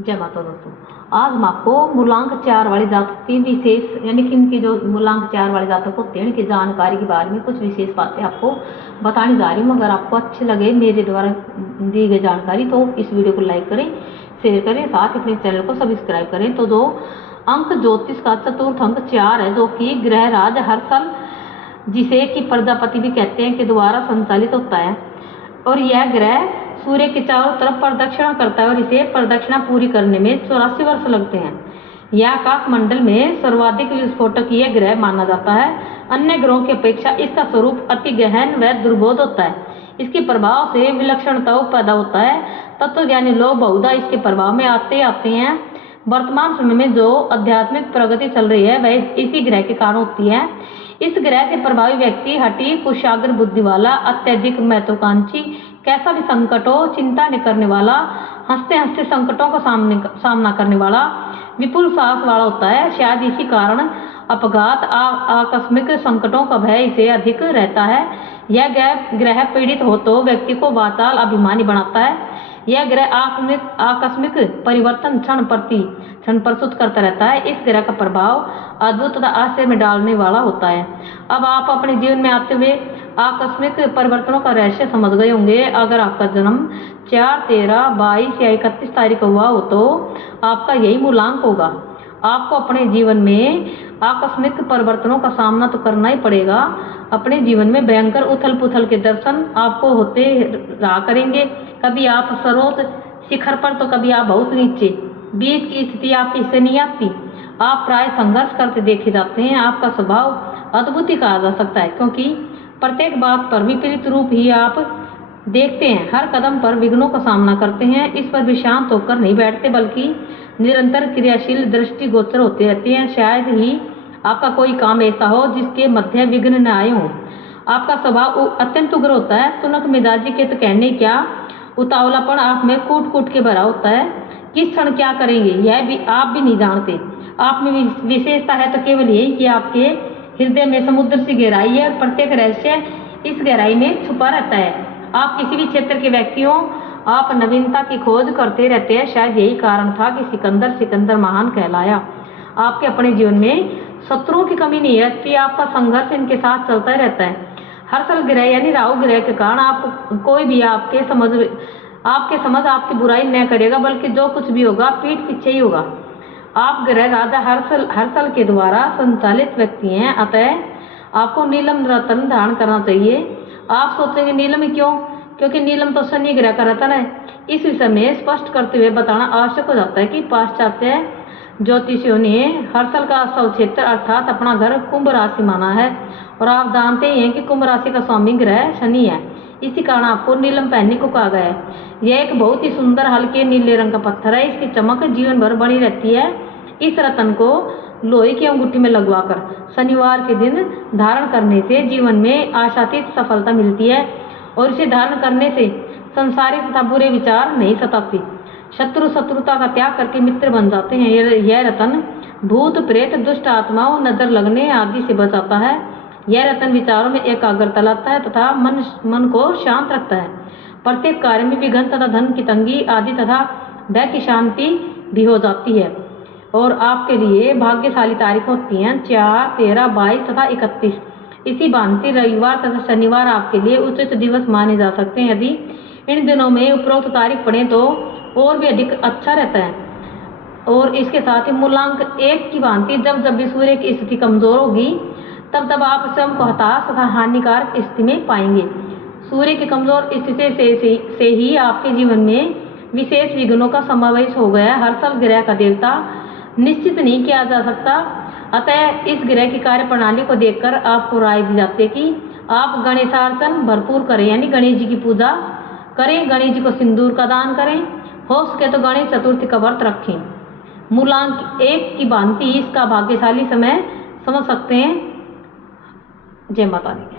जय माता दोस्तों, आज हम आपको मूलांक 4 वाले जातक की विशेष यानी कि इनके जो मूलांक 4 वाले जातक होते हैं इनकी जानकारी के बारे में कुछ विशेष बातें आपको बताने जा रही हूँ। अगर आपको अच्छे लगे मेरे द्वारा दी गई जानकारी तो इस वीडियो को लाइक करें, शेयर करें, साथ ही अपने चैनल को सब्सक्राइब करें। तो जो अंक ज्योतिष का चतुर्थ अंक 4 है, जो कि ग्रह राज हर्षल जिसे कि प्रजापति भी कहते हैं के द्वारा संचालित होता है, और यह ग्रह सूर्य के चारों तरफ प्रदक्षिणा करता है और इसे प्रदक्षिणा पूरी करने में 84 वर्ष लगते हैं। यह आकाश मंडल में सर्वाधिक विस्फोटक यह ग्रह माना जाता है। अन्य ग्रहों की अपेक्षा इसका स्वरूप अति गहन व दुर्बोध होता है। इसके प्रभाव से विलक्षणता पैदा होता है। तत्वज्ञानी लोग बहुधा इसके प्रभाव में आते हैं। वर्तमान समय में जो आध्यात्मिक प्रगति चल रही है वह इसी ग्रह के कारण होती है। इस ग्रह से प्रभावी व्यक्ति हठी, कुशाग्र बुद्धि वाला, अत्यधिक महत्वाकांक्षी, कैसा भी संकट हो चिंता न करने वाला, हंसते हंसते संकटों का सामना करने वाला, विपुल साहस वाला होता है। शायद इसी कारण अपघात, आकस्मिक संकटों का भय इसे अधिक रहता है। यह ग्रह पीड़ित हो तो व्यक्ति को वाचाल अभिमानी बनाता है। यह ग्रह आकस्मिक परिवर्तन क्षण प्रस्तुत करता रहता है। इस ग्रह का प्रभाव अद्भुत तथा आश्चर्य में डालने वाला होता है। अब आप अपने जीवन में आते हुए आकस्मिक परिवर्तनों का रहस्य समझ गए होंगे। अगर आपका जन्म 4, 13, 22 या 31 तारीख हुआ हो तो आपका यही मूलांक होगा। आपको अपने जीवन में आकस्मिक परिवर्तनों का सामना तो करना ही पड़ेगा। अपने जीवन में भयंकर उथल पुथल के दर्शन आपको होते रहा करेंगे। कभी आप सर्वोच्च शिखर पर तो कभी आप बहुत नीचे, बीच की स्थिति आपकी से नहीं आती। आप प्राय संघर्ष करते देखे जाते हैं। आपका स्वभाव अद्भुत ही कहा जा सकता है, क्योंकि प्रत्येक बात पर विपरीत रूप ही आप देखते हैं। हर कदम पर विघ्नों का सामना करते हैं। इस पर भी शांत होकर नहीं बैठते, बल्कि निरंतर क्रियाशील दृष्टिगोचर होते रहते हैं। शायद ही आपका कोई काम ऐसा हो जिसके मध्य विघ्न न आए हों। आपका स्वभाव अत्यंत उग्र होता है। तुनक मिजाजी के तो कहने क्या, उतावलापन आप में कूट कूट के भरा होता है। किस क्षण क्या करेंगे यह भी आप भी नहीं जानते। आप में विशेषता है तो केवल यही कि आपके हृदय में समुद्र सी गहराई है और प्रत्येक रहस्य इस गहराई में छुपा रहता है। आप किसी भी क्षेत्र के व्यक्ति हो, आप नवीनता की खोज करते रहते हैं। शायद यही कारण था कि सिकंदर महान कहलाया। आपके अपने जीवन में शत्रुओं की कमी नहीं रहती। आपका संघर्ष इनके साथ चलता ही रहता है। हर्षल ग्रह यानी राहु ग्रह के कारण आपको कोई भी आपके समझ आपकी बुराई न करेगा, बल्कि जो कुछ भी होगा पीठ पीछे ही होगा। आप ग्रह राजा हर्षल के द्वारा संचालित व्यक्ति हैं, अतः आपको नीलम रत्न धारण करना चाहिए। आप सोचेंगे नीलम क्यों? क्योंकि नीलम तो शनि ग्रह का रत्न है। इस विषय में स्पष्ट करते हुए बताना आवश्यक हो जाता है कि पाश्चात्य ज्योतिषियों ने हर्षल का स्वक्षेत्र अर्थात अपना घर कुंभ राशि माना है, और आप जानते ही हैं कि कुंभ राशि का स्वामी ग्रह शनि है। इसी कारण आपको नीलम पहनने को कहा गया है। यह एक बहुत ही सुंदर हल्के नीले रंग का पत्थर है। इसकी चमक जीवन भर बनी रहती है। इस रत्न को लोहे की अंगूठी में लगवाकर शनिवार के दिन धारण करने से जीवन में आशातीत सफलता मिलती है, और इसे धारण करने से संसारिक तथा बुरे विचार नहीं सताते। शत्रुता का त्याग करके मित्र बन जाते हैं। यह रत्न भूत प्रेत, दुष्ट आत्माओं, नजर लगने आदि से बचाता है। यह रत्न विचारों में एकाग्रता लाता है तथा मन को शांत रखता है। प्रत्येक कार्य में विघ्न तथा धन की तंगी आदि तथा भय की शांति भी हो जाती है। और आपके लिए भाग्यशाली तारीख होती हैं 4, 13, 22 तथा 31। इसी भांति रविवार तथा शनिवार आपके लिए उचित दिवस माने जा सकते हैं। यदि इन दिनों में उपरोक्त तारीख पढ़ें तो और भी अधिक अच्छा रहता है। और इसके साथ ही मूलांक 1 की भांति जब भी सूर्य की स्थिति कमजोर होगी तब आप स्वयं को हताश तथा हानिकारक स्थिति में पाएंगे। सूर्य की कमजोर स्थिति से ही आपके जीवन में विशेष विघ्नों का समावेश हो गया। हर्षल ग्रह का देवता निश्चित नहीं किया जा सकता, अतः इस ग्रह की कार्य प्रणाली को देखकर आपको राय दी जाती है कि आप गणेशार्चन भरपूर करें, यानी गणेश जी की पूजा करें, गणेश जी को सिंदूर का दान करें, हो सके तो गणेश चतुर्थी का व्रत रखें। मूलांक 1 की भांति इसका भाग्यशाली समय समझ सकते हैं। जय माता दी।